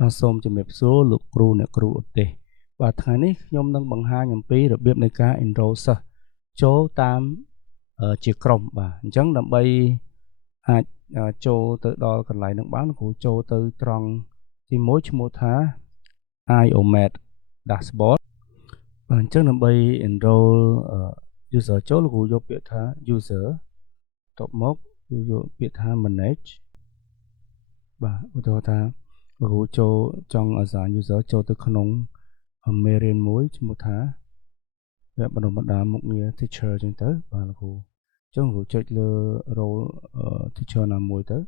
បាទសូមជំរាបសួរលោកគ្រូអ្នកគ្រូឧទ្ទេសបាទថ្ងៃនេះខ្ញុំនឹងបង្ហាញអំពីរបៀបនៃការ enroll សិស្សចូលតាមជាក្រុមបាទអញ្ចឹងដើម្បីអាចចូលទៅដល់កន្លែងនឹងបានគ្រូចូលទៅត្រង់ទី1ឈ្មោះថា IOMAT dashboard បាទអញ្ចឹងដើម្បី enroll user ចូលលោកគ្រូយកពាក្យថា user បន្ទាប់មកយកពាក្យថា manage បាទឧទាហរណ៍ថាលោកគ្រូចូលចង់ assign user ចូលទៅក្នុងមេរៀនមួយឈ្មោះថាវគ្គបណ្ដុះបណ្ដាលមុខងារ teacher អញ្ចឹងទៅបាទលោកគ្រូអញ្ចឹងគ្រូចុចលើ role teacher ណាមួយទៅ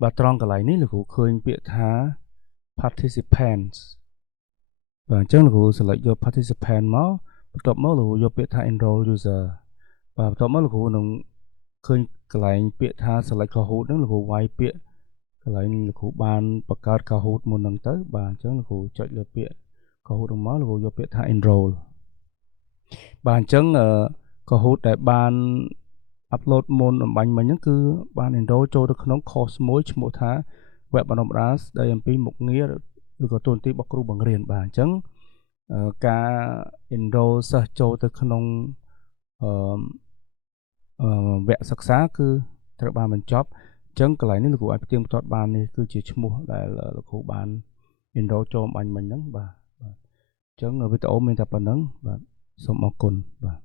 បាទត្រង់កន្លែងនេះលោកគ្រូឃើញពាក្យថា participants បាទអញ្ចឹងលោកគ្រូ select យក participant មកបន្ទាប់មកលោកគ្រូយកពាក្យថា enroll user បាទបន្ទាប់មកលោកគ្រូនឹងឃើញកន្លែងពាក្យថា select Kahoot ហ្នឹងលោកគ្រូវាយពាក្យកន្លែងលោកគ្រូបានបង្កើត Kahoot មុនហ្នឹងទៅបាទអញ្ចឹងលោកគ្រូចុចលើពាក្យ Kahoot ហ្នឹងមកលោកគ្រូយកពាក្យថា enroll បាទអញ្ចឹងKahoot ដែលបាន upload មុនអំបញ្ញមិញហ្នឹងគឺបាន enroll ចូលទៅក្នុង course មួយឈ្មោះថាវគ្គបណ្ដុះបណ្ដាលស្ដីអំពីមុខងារឬក៏តួនាទីរបស់គ្រូបង្រៀនបាទអញ្ចឹងការ enroll សិស្សចូលទៅក្នុងវគ្គសិក្សាគឺត្រូវបានបញ្ចប់អញ្ចឹងកន្លែងនេះលោកគ្រូអាចផ្ទៀងផ្ទាត់បាននេះគឺជាឈ្មោះដែលលោកគ្រូបាន enroll ចូលអំបញ្ញមិញហ្នឹងបាទអញ្ចឹងវីដេអូមានតែប៉ុណ្្នឹងបាទសូមអរគុណបាទ